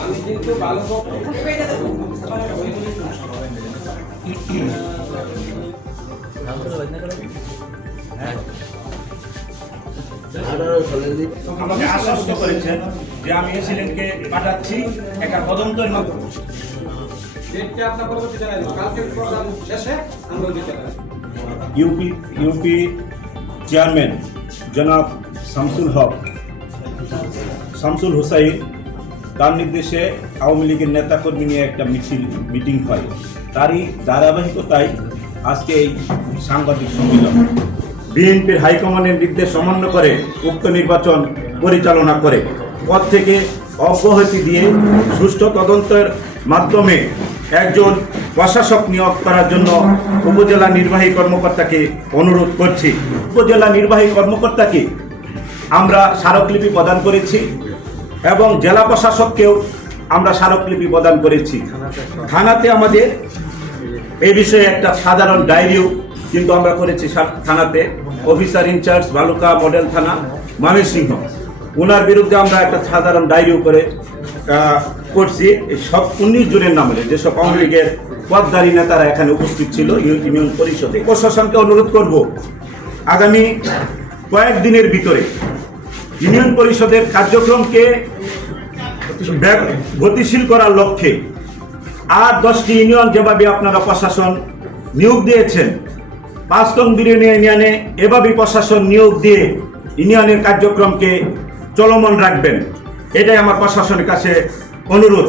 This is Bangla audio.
আমি কিন্তু ভালো আমাকে আশ্বস্ত করেছেন যে আমি এসিলেন্টকে পাঠাচ্ছি একটা তদন্তের মাধ্যমে। ডেটটা আপনার পরবর্তী জানাই কালকের প্রোগ্রাম শেষে আমরা দিতে পারি। ইউপি চেয়ারম্যান জনাব শামসুল হুসাইন তার নির্দেশে আওয়ামী লীগের নেতাকর্মী নিয়ে একটা মিটিং হয়। তারই ধারাবাহিকতায় আজকে এই সাংবাদিক সম্মেলন। বিএনপির হাইকমান্ডের নির্দেশ অমান্য করে উক্ত নির্বাচন পরিচালনা করে পদ থেকে অব্যাহতি দিয়ে সুষ্ঠু তদন্তের মাধ্যমে একজন প্রশাসক নিয়োগ করার জন্য উপজেলা নির্বাহী কর্মকর্তাকে অনুরোধ করছি। উপজেলা নির্বাহী কর্মকর্তাকে আমরা স্মারকলিপি প্রদান করেছি এবং জেলা প্রশাসককেও আমরা স্মারকলিপি প্রদান করেছি। থানাতে আমাদের এই বিষয়ে একটা সাধারণ ডায়েরিও কিন্তু আমরা করেছি থানাতে। অফিসার ইনচার্জ ভালুকা মডেল থানা ময়মনসিংহ, ওনার বিরুদ্ধে আমরা একটা সাধারণ ডায়েরিও করছি। সব 19 জনের নামে যেসব আওয়ামী লীগের পদধারী নেতারা এখানে উপস্থিত ছিল ইউনিয়ন পরিষদে। প্রশাসনকে অনুরোধ করব আগামী কয়েকদিনের ভিতরে ইউনিয়ন পরিষদের কার্যক্রমকে গতিশীল করার লক্ষ্যে আর 10টি ইউনিয়ন যেভাবে আপনারা প্রশাসন নিয়োগ দিয়েছেন 5 নং ইউনিয়নে এভাবে প্রশাসন নিয়োগ দিয়ে ইউনিয়নের কার্যক্রমকে চলমান রাখবেন, এটাই আমার প্রশাসনের কাছে অনুরোধ।